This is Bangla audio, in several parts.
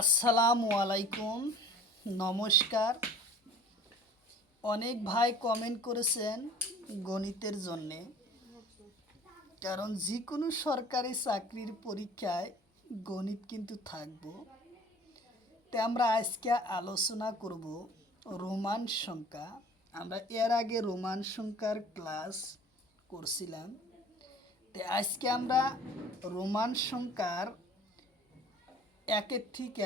আসসালামু আলাইকুম, নমস্কার। অনেক ভাই কমেন্ট করেছেন গণিতের জন্যে, কারণ যে কোনো সরকারি চাকরির পরীক্ষায় গণিত কিন্তু থাকবো। তাই আমরা আজকে আলোচনা করব রোমান সংখ্যা। আমরা এর আগে রোমান সংখ্যার ক্লাস করছিলাম। তো আজকে আমরা রোমান সংখ্যার একের থেকে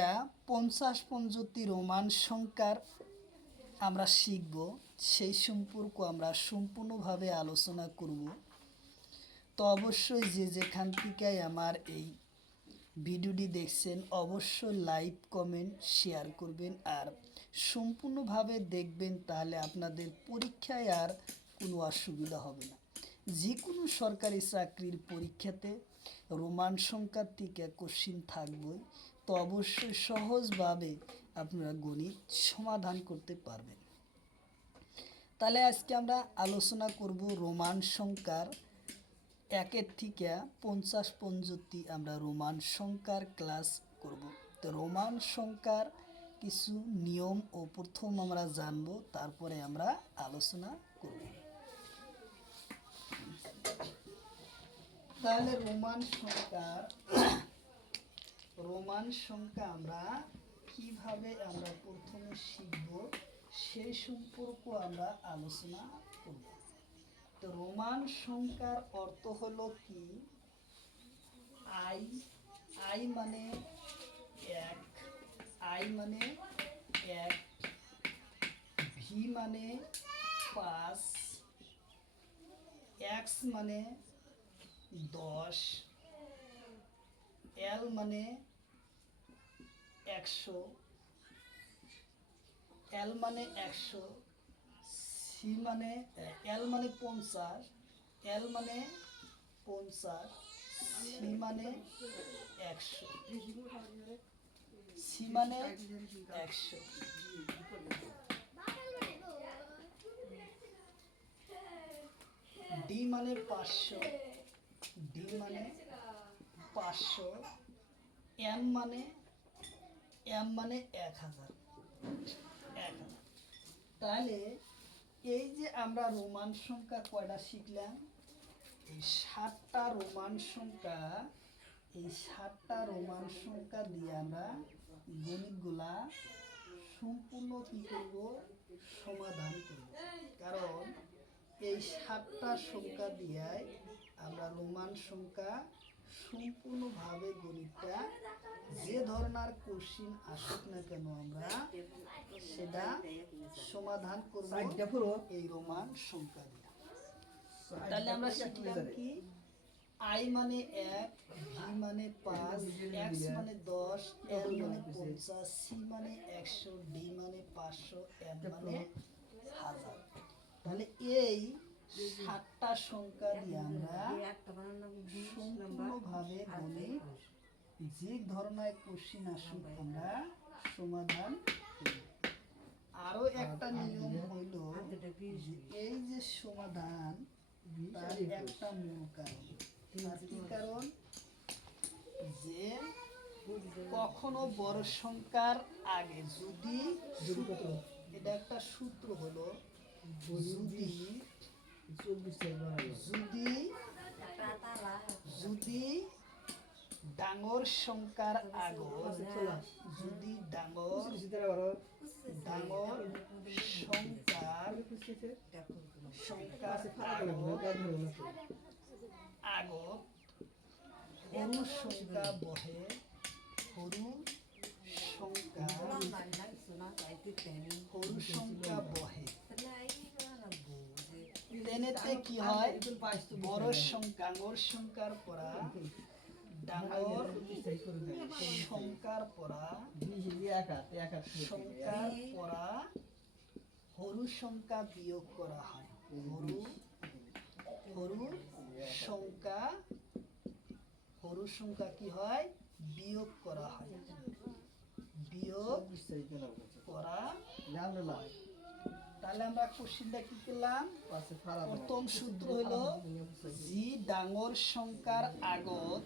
50 পর্যন্ত রোমান সংখ্যার আমরা শিখব, সেই সম্পর্ক আমরা সম্পূর্ণভাবে আলোচনা করব। তো অবশ্যই যে যেখান থেকে আমার এই ভিডিওটি দেখছেন অবশ্যই লাইক কমেন্ট শেয়ার করবেন আর সম্পূর্ণভাবে দেখবেন, তাহলে আপনাদের পরীক্ষায় আর কোনো অসুবিধা হবে না। যে কোনো সরকারি চাকরির পরীক্ষাতে রোমান সংখ্যার থেকে কোশ্চিন থাকবে, তো অবশ্যই সহজভাবে আপনারা গণিত সমাধান করতে পারবেন। তাহলে আজকে আমরা আলোচনা করব রোমান সংখ্যার একের থেকে 50 পর্যন্ত আমরা রোমান সংখ্যার ক্লাস করব। তো রোমান সংখ্যার কিছু নিয়ম ও প্রথম আমরা জানব, তারপরে আমরা আলোচনা করব। তাহলে রোমান সংখ্যা আমরা কিভাবে আমরা প্রথমে শিখব সেই সম্পর্ক আমরা আলোচনা করব। তো রোমান সংখ্যার অর্থ হলো কি? আই আই মানে এক, আই মানে এক, ভি মানে 5, এক্স মানে 10, এল মানে 100, এল মানে 100, সি মানে এল মানে 50, এল মানে 50, সি মানে 100, সি মানে 100, ডি মানে 500, ডি মানে 500, এম মানে 1000। তাহলে এই যে আমরা রোমান সংখ্যা কয়টা শিখলাম? এই 7টা রোমান সংখ্যা, এই 7টা রোমান সংখ্যা দিয়ে আমরা গণিতগুলা সম্পূর্ণ কি করব? সমাধান করব। কারণ এই 7টা সংখ্যা দিয়ে আমরা রোমান সংখ্যা সম্পূর্ণভাবে গণিতটা যে ধরনের কোশ্চিন আসুক না কেন আমরা সেটা সমাধান করব এই রোমান সংখ্যা দিয়ে। তাহলে আমরা শিখলাম কি? আই মানে 1, ভি মানে 5, এক্স মানে 10, এল মানে 50, সি মানে 100, ডি মানে 500, এম মানে 1000। তাহলে এই 7টা সংখ্যা দিয়ে আমরা সম্পূর্ণভাবে গণিত যে ধরনের কোশ্চিন আসুক আমরা সমাধান করি। আরো একটা নিয়ম হইল, এই যে সমাধান তার একটা মূল কারণ। তার কি কারণ? যে কখনো বড় সংখ্যার আগে যদি এটা একটা সূত্র হলো, যদি যদি ডাঙর সংখ্যার আগত, যদি ডাঙর সংখ্যার আগত সরু সংখ্যা বহে, সরু সংখ্যা বহে, তেনেতে কি হয়? বড় সংখ্যা ডাঙর সংখ্যার পরা ডাঙর সংখ্যার পরা সরু সংখ্যা বিয়োগ করা হয়। সরু সংখ্যা কি হয়? বিয়োগ করা হয়, বিয়োগ করা হয়। তাহলে আমরা কোশ্চিনটা কি করলাম? প্রথম সূত্র হলো জি ডাঙর সংখ্যার আগত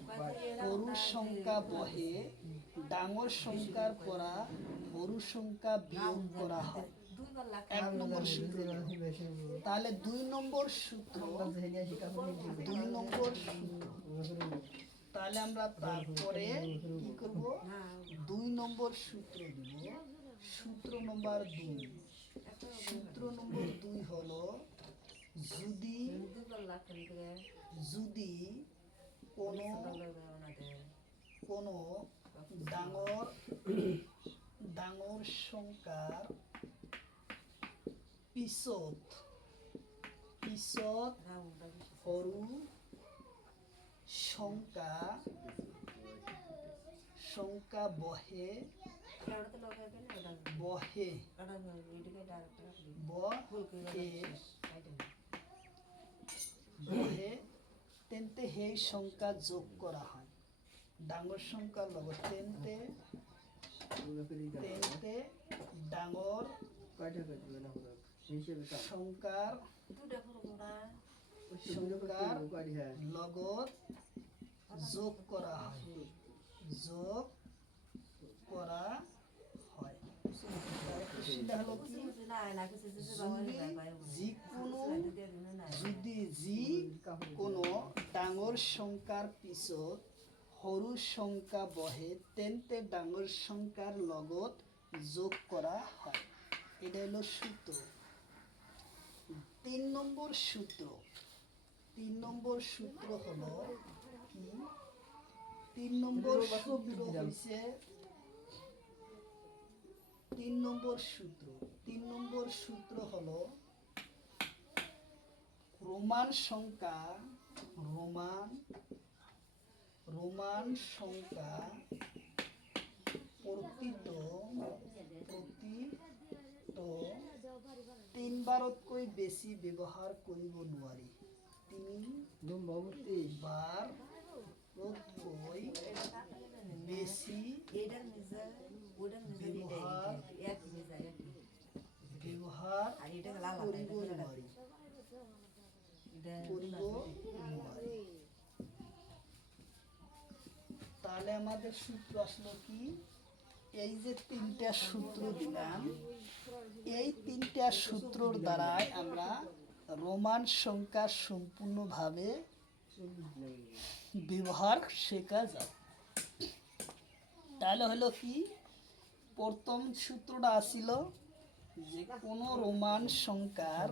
সরু সংখ্যা বহে, ডাঙর সংখ্যার পরা সরু সংখ্যা বিয়োগ করা হয়। 1 নম্বর সূত্র। তাহলে 2 নম্বর সূত্র, 2 নম্বর সূত্র। তাহলে আমরা তারপরে কি করব, 2 নম্বর সূত্র দিব। সূত্র নম্বর 2, সূত্র নম্বর 2 হলো যদি যদি কোনো ডাঙর সংখ্যার পিছত সরু সংখ্যা বহে তেন্তে সেই সংখ্যা যোগ করা হয়। ডাঙর সংখ্যার লগত তেন্তে ডাঙর সংখ্যার লগত যোগ করা হয়। সেটা হলো কি, যদি কোনো ডাঙর সংখ্যার পিছত সরু সংখ্যা বহে তেন্তে ডাঙর সংখ্যার লগত যোগ করা হয়। এটা হলো সূত্র। 3 নম্বর সূত্র। 3 নম্বর সূত্র হলো কি, 3 নম্বর সূত্র হইছে 3 নম্বর সূত্র। 3 নম্বর সূত্র হলো রোমান সংখ্যা প্রকৃত 3 বাৰতকৈ বেছি ব্যৱহাৰ কৰিব নোৱাৰি। 3 বাৰতকৈ বেছি ব্যৱহাৰ কৰিব নোৱাৰি। তাহলে আমাদের সূত্র আসলো কি, এই যে 3টা সূত্র দিলাম, এই 3টা সূত্রর দ্বারাই আমরা রোমান সংখ্যা সম্পূর্ণভাবে ব্যবহার শেখা যায়। তাহলে হলো কি, প্রথম সূত্রটা আসিল যে কোনো রোমান সংখ্যার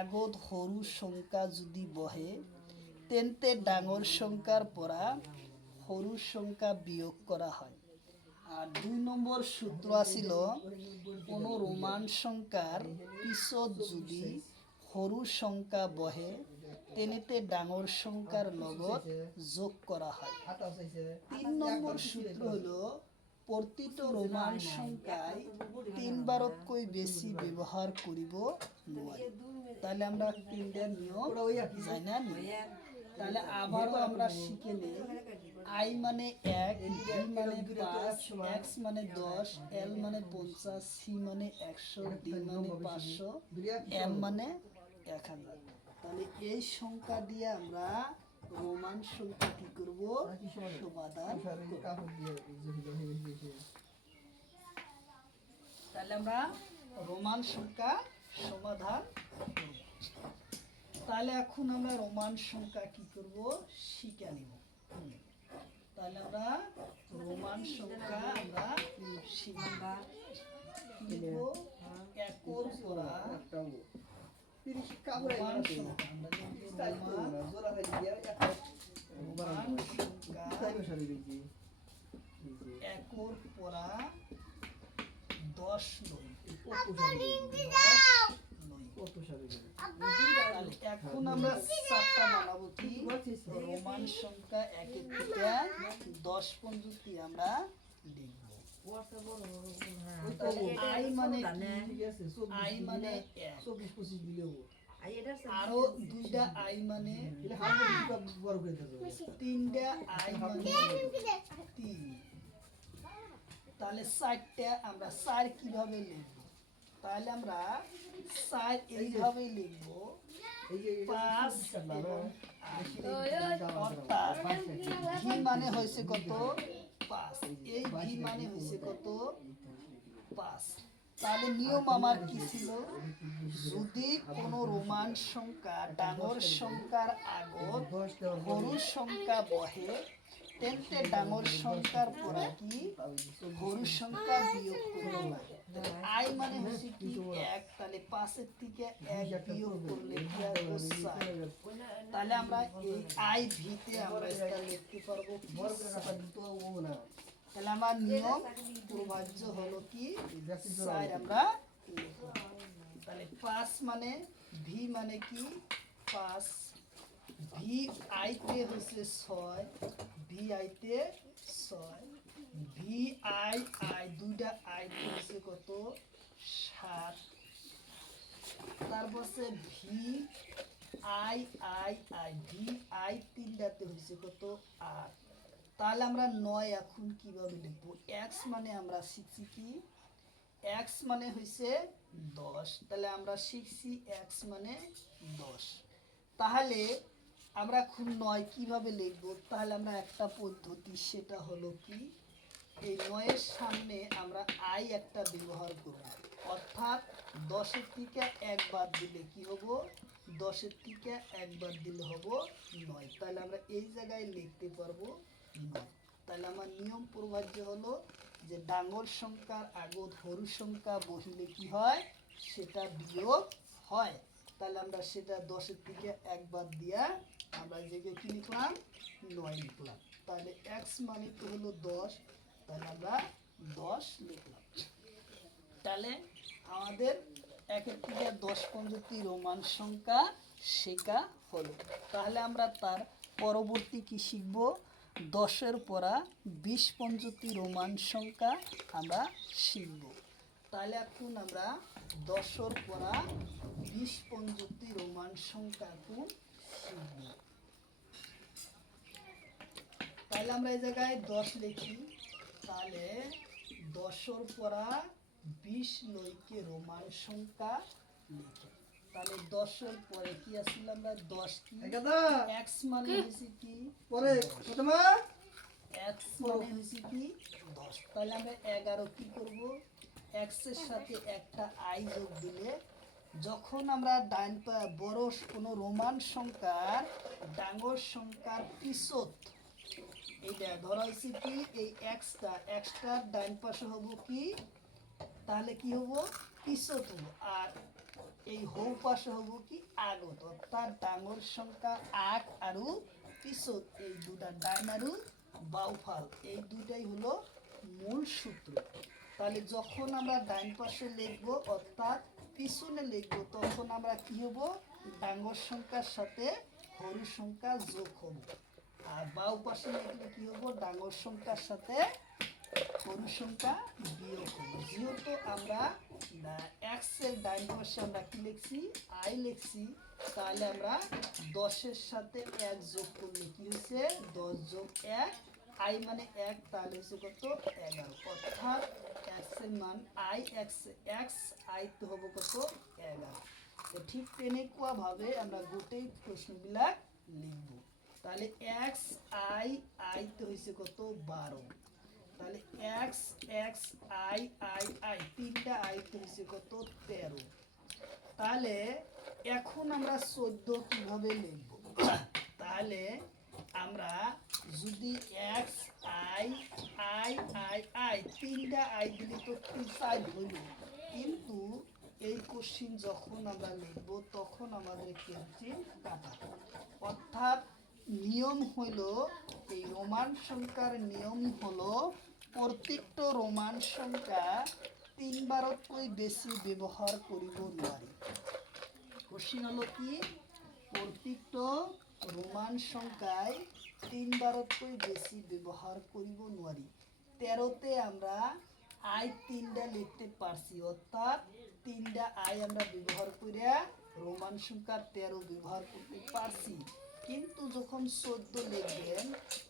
আগত সরু সংখ্যা যদি বহে তেন্তে ডাঙর সংখ্যার পরা সরু সংখ্যা বিয়োগ করা হয়। আর 2 নম্বর সূত্র আসিল কোনো রোমান সংখ্যার পিছত যদি সরু সংখ্যা বহে তেনেতে ডাঙর সংখ্যার লগত যোগ করা হয়। 3 নম্বর সূত্র হলো প্রতিটো রোমান সংখ্যায় 3 বারতকৈ বেশি ব্যবহার করিব নোৱাৰি। তাহলে আমরা 3টা নিয়ম জানা নি। তাহলে আবারও আমরা শিখে নেই। I মানে 1, D মানে 5, X মানে 10, L মানে 50, C মানে 100, D মানে 500, M মানে 1000। তাহলে এই সংখ্যা দিয়ে আমরা রোমান সংখ্যা কি করব, সমাধান করব। তাহলে আমরা রোমান সংখ্যা সমাধান করব। তাহলে এখন আমরা রোমান সংখ্যা কি করব, শিখে নিব। তাহলে আমরা রোমান সংখ্যা আমরা শিখব। একর পরা রোমান সংখ্যা একর পরা 10 লই। এখন আমরা 4টা বানাবো কি, রোমান সংখ্যা 1 থেকে 10 পর্যন্ত আমরা লিখব। I মানে I মানে 1, আরো 2টা I মানে 3টা I মানে 3। তাহলে 4টা আমরা 4 কিভাবে লিখব, তাহলে আমরা 4 এইভাবেই লিখব, 5 এবং 8। অর্থাৎ V মানে হয়েছে কত, 5, এই ভি মানে হয়েছে কত 5। তাহলে নিয়ম আমার কি ছিল, যদি কোনো রোমান সংখ্যা ডাঙর সংখ্যার আগত সরু সংখ্যা বহে তেন্তে ডাঙর সংখ্যার পরে কি সরু সংখ্যা বিয়োগ করতে লাগে। আই মানে হচ্ছে কি 1, তাহলে 5-এর থেকে 1 বিয়োগ করলে কি আসবে 4। তাহলে আমরা এই আই ভিতে আমরা এটা লিখতে পারবো কি 4। তাহলে আমার নিয়ম প্রবাহ্য হলো কি 4 আমরা লিখব। তাহলে 5 মানে ভি মানে কি 5, ভি আইতে হচ্ছে 6, ভি আইতে 6, ভি আই আই দুইটা আইতে হচ্ছে কত 7, তারপর হচ্ছে V I I I V I তিনটাতে হচ্ছে কত 8। তাহলে আমরা 9 এখন কিভাবে লিখবো, এক্স মানে আমরা শিখছি কি এক্স মানে হয়েছে 10, তাহলে আমরা শিখছি এক্স মানে 10। তাহলে আমরা এখন 9 কিভাবে লিখবো, তাহলে আমরা একটা পদ্ধতি, সেটা হলো কি এই 9-এর সামনে আমরা আই একটা ব্যবহার করব, অর্থাৎ 10-এর থেকে 1 বাদ দিলে কি হবো 10-এর থেকে 1 বাদ দিলে হবো 9। তাহলে আমরা এই জায়গায় লিখতে পারবো 9। তাহলে আমার নিয়ম প্রবাহ্য হলো যে ডাঙর সংখ্যার আগত সরু সংখ্যা বসলে কি হয় সেটা বিয়োগ হয়। তাহলে আমরা সেটা 10-এর থেকে 1 বাদ দিয়া আমরা যেটা কি লিখলাম 9 লিখলাম। তাহলে এক্স মানে তো হলো 10, তাহলে আমরা 10 লিখলাম। তাহলে আমাদের 1-এর থেকে 10 পর্যন্ত রোমান সংখ্যা শেখা হলো। তাহলে আমরা তার পরবর্তী কি শিখব, 10-এর পরা 20 পর্যন্ত রোমান সংখ্যা আমরা শিখব। তাহলে এখন আমরা 10-এর পরা 20 পর্যন্ত রোমান সংখ্যা এখন শিখব। তাহলে আমরা এই জায়গায় 10 লিখি, তাহলে 10-এর পরা 20 লইকে রোমান সংখ্যা লিখি। তাহলে 10-এর পরে কি আসছিল, আমরা 10 কি x মানে হইছে কি পরে প্রথমে x মানে হইছে কি 10। তাহলে আমরা 11 কি করব, x এর সাথে একটা i যোগ দিলে যখন আমরা ডান বড় কোনো রোমান সংখ্যার ডাঙর সংখ্যার পিছত এইটা ধরা হয়েছে কি এই এক্সট্রা ডান পাশে হবো কি, তাহলে কি হবো পিছত হবো, আর এই হৌ পাশে হবো কি আগত, অর্থাৎ ডাঙর সংখ্যা আগ আরু পিছত এই দুটা ডান আরু বাউফাল এই দুটাই হলো মূল সূত্র। তাহলে যখন আমরা ডান পাশে লিখবো অর্থাৎ পিছনে লিখবো তখন আমরা কি হবো ডাঙর সংখ্যার সাথে সরু সংখ্যা যোগ হবো, আর বাউ পাশে লিখলে কি হবো ডাঙর সংখ্যার সাথে সরু সংখ্যা বিয়োগ হবো। যেহেতু আমরা এক্স এর ডান পাশে আমরা কি লিখছি আই লিখছি, তাহলে আমরা 10-এর সাথে 1 যোগ করলে কি হচ্ছে 10 যোগ 1, আই মানে 1, তাহলে হচ্ছে কত 11, অর্থাৎ এক্স এর মান আই এক্স আই তো হবো কত 11। তো ঠিক তেনেকুৱা ভাবে আমরা গোটেই প্রশ্নবিলাক লিখব। তাহলে এক্স আই তো হয়েছে কত 12, তাহলে x X I I I তিনটা আই তো হয়েছে কত 13। তাহলে এখন আমরা 14 কিভাবে লিখব, তাহলে আমরা যদি x I I I I তিনটা আই দিলে তো 3 হইল, কিন্তু এই কোশ্চিন যখন আমরা লিখব তখন আমাদের কেন্দ্রে কাটা, অর্থাৎ নিয়ম হইল এই রোমান সংখ্যার নিয়ম হলো প্রত্যেকটা রোমান সংখ্যা 3 বারতকৈ বেশি ব্যবহার করিব নোৱাৰি। কোশ্চিন হলো কি প্রত্যেকটা রোমান সংখ্যায় 3 বারতকৈ বেশি ব্যবহার করিব নোৱাৰি। 13-তে আমরা আই 3টা লিখতে পারছি, অর্থাৎ 3টা আই আমরা ব্যবহার করিয়া রোমান সংখ্যা 13 ব্যবহার করতে পারছি। কিন্তু যখন 14 লিখবেন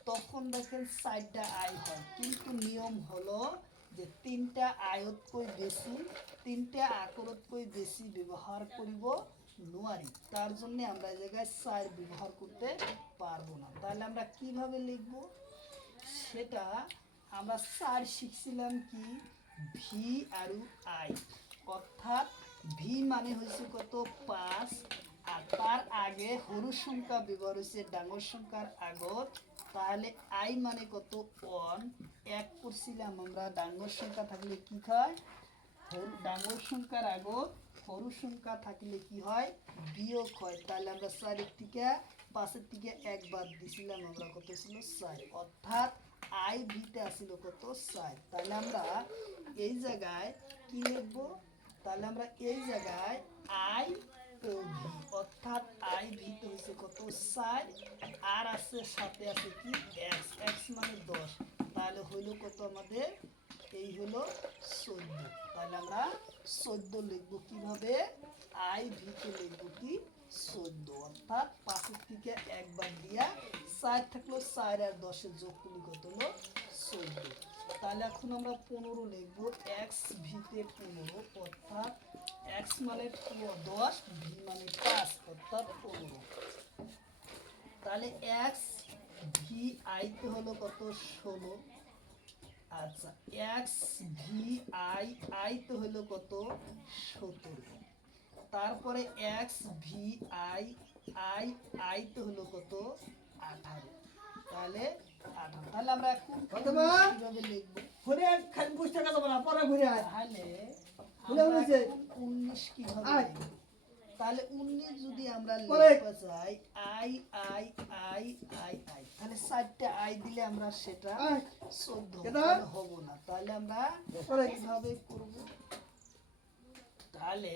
তখন দেখেন 4টা আই হয়, কিন্তু নিয়ম হলো যে 3টা আয়তকৈ বেশি 3টা আকরতকৈ বেশি ব্যবহার করিব নোৱাৰি, তার জন্য আমরা এই জায়গায় 4 ব্যবহার করতে পারবো না। তাহলে আমরা কিভাবে লিখব সেটা আমরা স্যার শিখছিলাম কি ভি আর আই, অর্থাৎ ভি মানে হয়েছে কত 5, আর তার আগে সরু সংখ্যা ব্যবহার হয়েছে ডাঙর সংখ্যার আগত, তাহলে আই মানে কত 1 এক করছিলাম আমরা। ডাঙর সংখ্যা থাকলে কি হয়, ডাঙর সংখ্যার আগত সরু সংখ্যা থাকলে কি হয়, বিয়োগ হয়। তাহলে আমরা 4 থেকে 5 থেকে 1 বাদ দিছিলাম, আমরা কত ছিল 4, অর্থাৎ আই ভিতে আসিল কত 4। তাহলে আমরা এই জায়গায় কি লিখবো, তাহলে আমরা এই জায়গায় আই ও ভি, অর্থাৎ আই ভিতে হয়েছে কত 4, আর আছে সাথে আছে কি এক্স, এক্স মানে 10, তাহলে হইল কত আমাদের, এই হলো 14। তাহলে আমরা 14 লিখবো কিভাবে, আই ভিতে লিখবো কি 14, অর্থাৎ 5 থেকে 1 বাদ দিয়া 4 থাকলো, 4 আর 10 যোগ করলে কত হলো 14। তাহলে এখন আমরা 15 লিখবো, এক্স ভিতে 15, অর্থাৎ এক্স মানে 10, ভি মানে 5, অর্থাৎ 15। তাহলে এক্স ভি আইতে হলো কত 16, আচ্ছা এক্স ভি আই আইতে হলো কত 17, তারপরে এক্স ভি আই আই আইতে হলো কত 18। তাহলে 18, তাহলে আমরা এখন কিভাবে লিখবো, ঘুরে খালি বসে থাকা যাবে না, পরে ঘুরে আয়। তাহলে ভুলে আমরা গেছে। এখন 19 কিভাবে আয়। লিখবো, তাহলে 19 যদি আমরা পরে। লিখতে চাই I I I I I, তাহলে 4টা আই দিলে আমরা সেটা আয়। 14 কেটা? তাহলে হবো না। তাহলে আমরা পরে। কিভাবে করব, তাহলে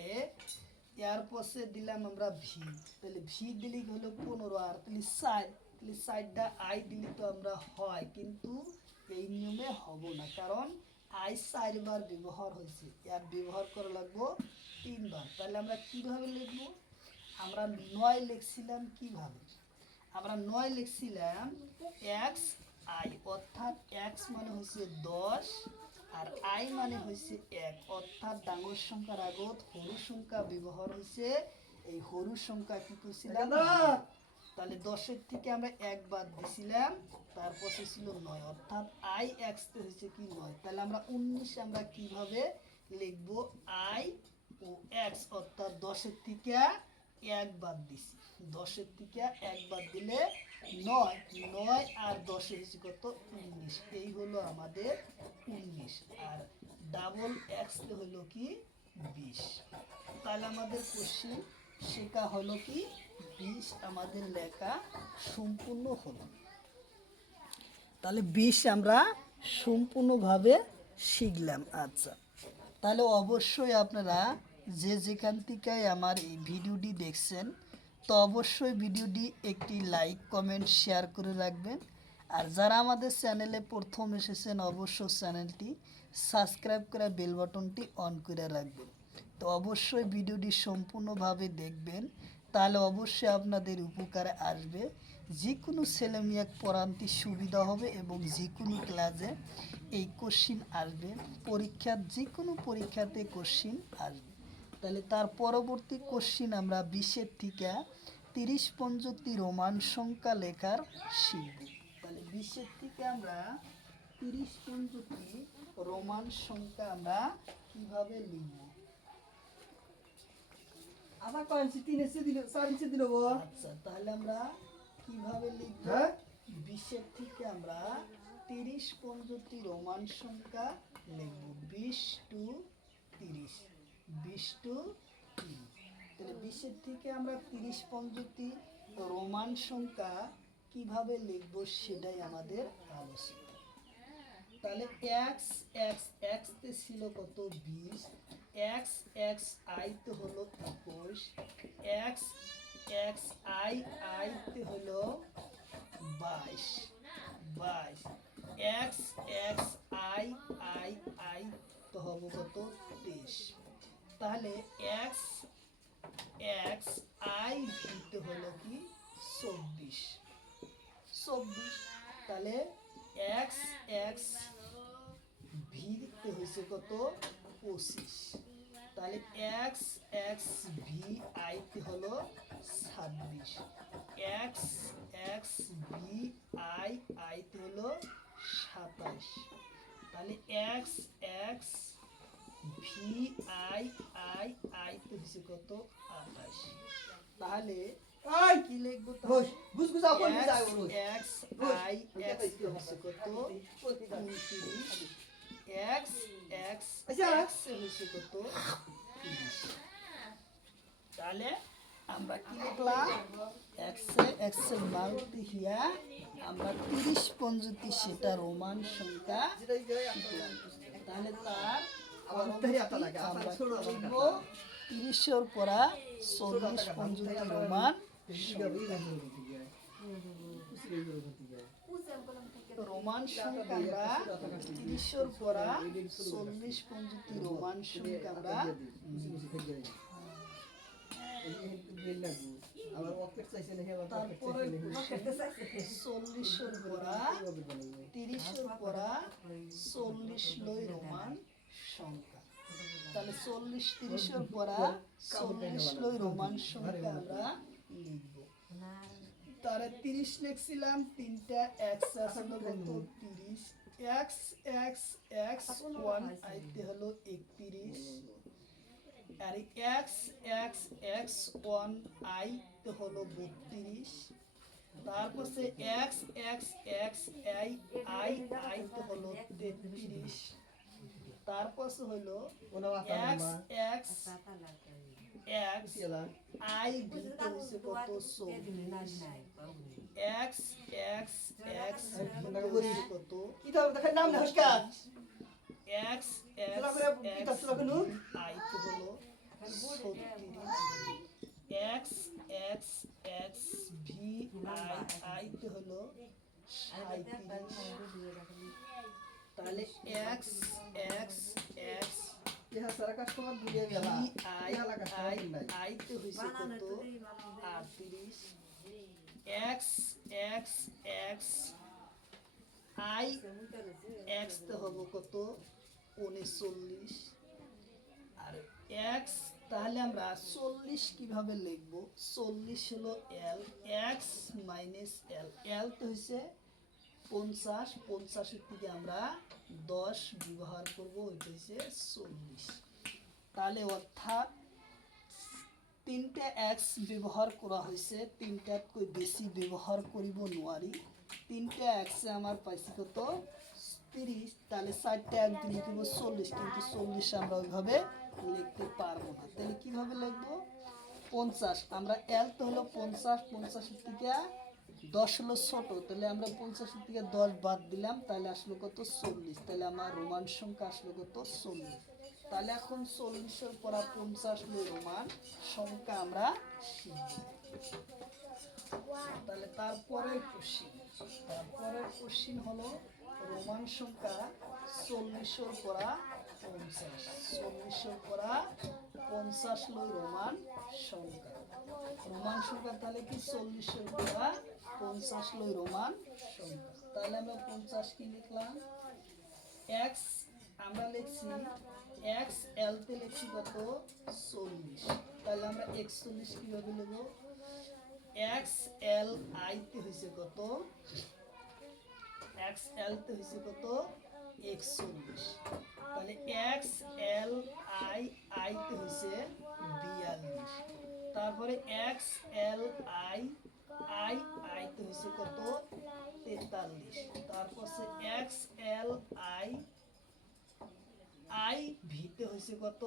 এর পাশে দিলাম আমরা ভি, তাহলে ভি দিলে হলো 15, আর তাহলে 4, তাহলে 4টা আই দিলে তো আমরা হয়, কিন্তু এই নিয়মে হবো না, কারণ আই 4 বার ব্যবহার হয়েছে, এর ব্যবহার করা লাগবো 3 বার। তাহলে আমরা কিভাবে লিখবো, আমরা 9 লিখছিলাম কিভাবে, আমরা 9 লিখছিলাম এক্স আই, অর্থাৎ এক্স মানে হচ্ছে 10 আর আই মানে হচ্ছে 1, অর্থাৎ ডাঙর সংখ্যার আগত সরু সংখ্যা ব্যবহার হয়েছে, এই সরু সংখ্যা কি করছিলাম, তাহলে 10-এর থেকে আমরা 1 বাদ দিছিলাম, তারপর ছিল 9, অর্থাৎ আই এক্স তে হয়েছে কি 9। তাহলে আমরা 19 আমরা কিভাবে লিখবো, আই ও এক্স, অর্থাৎ 10-এর থেকে 1 বাদ দিছি, 10-এর থেকে 1 বাদ দিলে 9, 9 আর 10 হচ্ছে কত 19, এই হলো আমাদের 19, আর ডাবল এক্স হলো কি 20। তাহলে আমাদের কোশ্চেন শেখা হলো কি 20, আমাদের লেখা সম্পূর্ণ হলো। তাহলে 20 আমরা সম্পূর্ণভাবে শিখলাম। আচ্ছা, তাহলে অবশ্যই আপনারা যে যেখান থেকে আমার এই ভিডিওটি দেখছেন, তো অবশ্যই ভিডিওটি একটি লাইক কমেন্ট শেয়ার করে রাখবেন, আর যারা আমাদের চ্যানেলে প্রথম এসেছেন অবশ্যই চ্যানেলটি সাবস্ক্রাইব করে বেল বাটনটি অন করে রাখবেন। তো অবশ্যই ভিডিওটি সম্পূর্ণভাবে দেখবেন, তাহলে অবশ্যই আপনাদের উপকারে আসবে, যে কোনো ছেলেমেয়ে পড়াতে সুবিধা হবে এবং যে কোনো ক্লাসে এই কোশ্চিন আসবে, পরীক্ষার যে কোনো পরীক্ষাতে কোশ্চিন আসবে। তাহলে তার পরবর্তী কোশ্চিন আমরা 20-এর থেকে 30 পর্যন্ত রোমান সংখ্যা লেখার শিখব। তাহলে 20-এর থেকে আমরা 30 পর্যন্ত রোমান সংখ্যা আমরা কিভাবে লিখব, আবার কয় ইঞ্চি, 3 ইঞ্চি দিল, 4 ইঞ্চি দিল গো। আচ্ছা তাহলে আমরা কিভাবে লিখব, হ্যাঁ? 20-এর থেকে আমরা 30 পর্যন্ত রোমান সংখ্যা লিখব, 20 টু 30, 20 টু 30। তাহলে 20-এর থেকে আমরা 30 পর্যন্ত রোমান সংখ্যা কিভাবে লিখব সেটাই আমাদের আলোচনা। তাহলে এক্স এক্স এক্স তে ছিল কত 20, এক্স এক্স আই তে হলো 21, এক্স এক্স আই আই তে হলো 22, 22, x X I I I তো হবে কত 23। তাহলে এক্স এক্স আই ভিতে হলো কি 24, 24। তাহলে এক্স এক্স ভিতে হয়েছে কত 25, তাহলে এক্স এক্স ভি আইতে হলো 26, এক্স এক্স ভি আই আইতে হলো 27। তাহলে x x V I I I তো হয়েছে কত 28। তাহলে এই কি লিখবো বস বুঝ বুঝা কোন যায় ওর এক্স আই এক্স তো হয়েছে কত 29, এক্স এক্স আচ্ছা। এক্স হয়েছে কত 30। তাহলে আমরা কি লিখলাম এক্স এর মাল্টি হিয়া আমরা 30 পঞ্জতি সেটা রোমান সংখ্যা শিখলাম। তাহলে তার আমার উত্তরে আতা লাগে আমরা আতা ছোড়ো লিখব 30 পরা 40 পঞ্জতি রোমান রোমান সংখ্যা আমরা 30 পরা 40 পঞ্জতি রোমান সংখ্যা আমরা আমার পকেট চাইছে না হেবা তারপরে 40 পরা 30 পরা 40 লই রোমান সংখ্যা। তাহলে 40 30 পরা 40 লই রোমান সংখ্যা আমরা লিখব। তারে 30 লিখছিলাম, তিনটা এক্স আসলো কত 30, এক্স এক্স এক্স 1 আইতে হলো 31, আর এক্স এক্স এক্স 1 আইতে হলো 32, তারপর সে X X X I I আইতে হলো 33, তারপর হলো ওনা আতা এক্স মা এক্স এক্স এলা আই ভিতে হইছে কত 40, এক্স এক্স এক্স ভিতে হইছে কত কি দাও দেখাই নাম না হসকা এক্স চলা এক্স করে কিতাব চলা কেন আইতে হলো 36, x X x V I আইতে হলো 37। তাহলে এক্স এক্স এক্স ইহা সারা কাস্টমার দুলিয়ে গেলা ভি আই ইহা লাগা আই সব নাই আইতে হইছে কত 38, x X X I x তে হবো কত 39, আর এক্স তাহলে আমরা 40 কিভাবে লিখবো, 40 হলো এল, এক্স মাইনাস এল, এল তো হইছে 50, 50 এর থেকে আমরা 10 ব্যবহার করব, ওইটা হইছে 40। তাহলে অর্থাৎ তিনটা এক্স ব্যবহার করা হয়েছে, তিনটাত কই বেশি ব্যবহার করিব নোৱাৰি, তিনটা এক্সে আমার পাইছি কত 30, তাহলে 4টা এক দিন লিখব 40, কিন্তু 40 আমরা ওইভাবে লিখতে পারবো না। তাহলে কিভাবে লিখবো 50, আমরা এল তো হলো 50, 50 এর থেকে 10 হলো ছোট, তাহলে আমরা 50 এর থেকে 10 বাদ দিলাম, তাহলে আসলো কত 40, তাহলে আমার রোমান সংখ্যা আসলো কত 40। তাহলে এখন 40 পরা 50 লই রোমান সংখ্যা আমরা শিখব। তাহলে তারপরের কোশ্চিন হলো রোমান সংখ্যা 40 পরা 50, 40 পরা 50 লই রোমান সংখ্যা, রোমান সংখ্যা তাহলে কি 40 পরা 50 লই রোমান সংখ্যা। তাহলে আমরা 50 কি লিখলাম, এক্স আমরা লিখছি এক্স এল তে লিখছি কত 40, তাহলে আমরা 41 কিভাবে লিখব, এক্স এল আই তে হইছে কত, এক্স এল তে হইছে কত 41, তাহলে এক্স এল আই আই তে হইছে 42, তারপরে X L I I I তে হইছে কত 43, তারপর সে এক্স এল আই আই ভিতে হইছে কত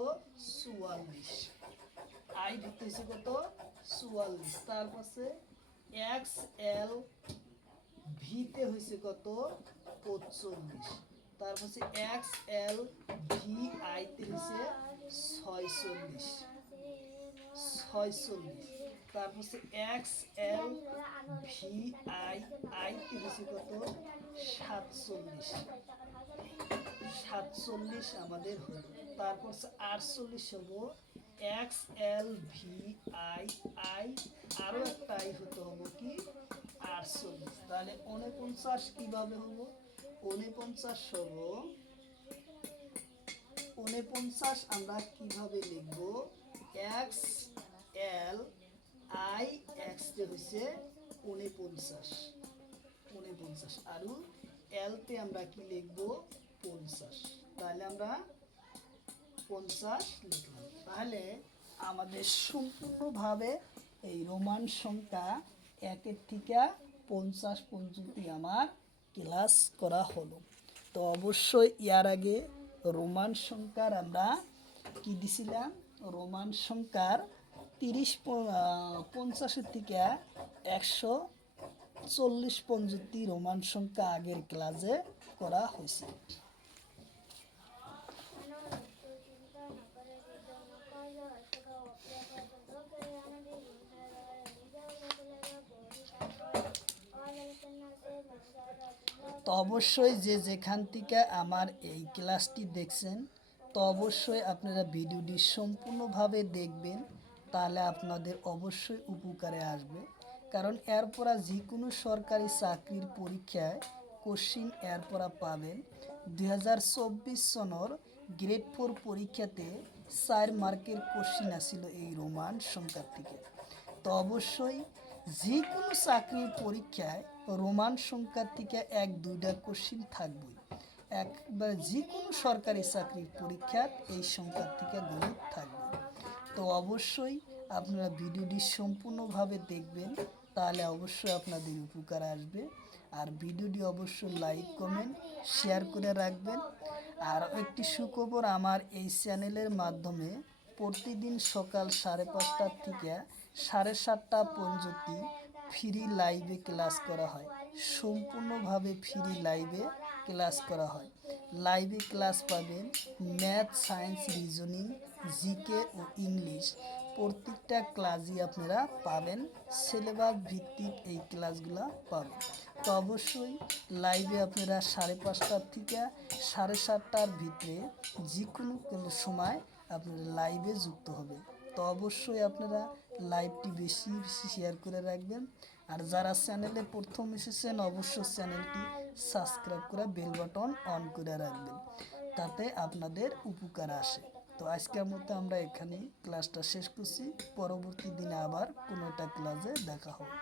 44, আই ভিতে হইছে কত 44, তারপর সে এক্স এল ভিতে হইছে কত 45, তারপর সে এক্স এল ভি আই তে হইছে 46, তারপর সে X L V I I তে হইছে কত 47 আমাদের হলো, তারপর 48 হবো X L V I I আরো একটা আই হতে হবো কি 48, তাহলে 49 কিভাবে হবো, 49 হবো 49 আমরা কিভাবে লিখবো, এক্স এল আই এক্স যে হইছে 49 আর এলতে আমরা কি লিখবো 50, তাহলে আমরা 50 লিখলাম। তাহলে আমাদের সম্পূর্ণভাবে এই রোমান সংখ্যা 1 থেকে 50 পর্যন্ত আমার ক্লাস করা হলো। তো অবশ্যই ইয়ার আগে রোমান সংখ্যার আমরা কি দিছিলাম, রোমান সংখ্যার 50 থেকে 140 পর্যন্ত রোমান সংখ্যা আগের ক্লাসে করা হয়েছে। তো অবশ্যই যে যেখান থেকে আমার এই ক্লাসটি দেখছেন, তো অবশ্যই আপনারা ভিডিওটি সম্পূর্ণভাবে দেখবেন, তাহলে আপনাদের অবশ্যই উপকারে আসবে। কারণ এরপরা যে কোনো সরকারি চাকরির পরীক্ষায় কোশ্চিন এরপরা পাবেন। 2024 সনের গ্রেড 4 পরীক্ষাতে 4 মার্কের কোশ্চিন আসছিল এই রোমান সংখ্যার থেকে। তো অবশ্যই যে কোনো চাকরির পরীক্ষায় রোমান সংখ্যার থেকে 1-2টা কোশ্চিন থাকবেই। একবার যে কোনো সরকারি চাকরির পরীক্ষার এই সংখ্যার থেকে গণিত থাকবে। তো অবশ্যই আপনারা ভিডিওটি সম্পূর্ণভাবে দেখবেন, তাহলে অবশ্যই আপনাদের উপকার আসবে। আর ভিডিওটি অবশ্যই লাইক কমেন্ট শেয়ার করে রাখবেন। আর একটি সুখবর, আমার এই চ্যানেলের মাধ্যমে প্রতিদিন সকাল 5:30 থেকে 7:30 পর্যন্ত ফ্রি লাইভে ক্লাস করা হয়। সম্পূর্ণভাবে ফ্রি লাইভে ক্লাস করা হয়। লাইভে ক্লাস পাবেন ম্যাথ, সায়েন্স, রিজনিং, জিকে ও ইংলিশ। প্রত্যেকটা ক্লাসই আপনারা পাবেন, সিলেবাস ভিত্তিক এই ক্লাসগুলো পাবেন। তো অবশ্যই লাইভে আপনারা 5:30 থেকে 7:30 ভিতরে যে কোনো সময় আপনারা লাইভে যুক্ত হবেন। তো অবশ্যই আপনারা লাইভটি বেশি বেশি শেয়ার করে রাখবেন। আর যারা চ্যানেলে প্রথম এসেছেন অবশ্যই চ্যানেলটি সাবস্ক্রাইব করে বেল বাটন অন করে রাখবেন, তাতে আপনাদের উপকার আসে। তো আজকের মতো আমরা এখানেই ক্লাসটা শেষ করছি। পরবর্তী দিনে আবার কোনো একটা ক্লাসে দেখা হবে।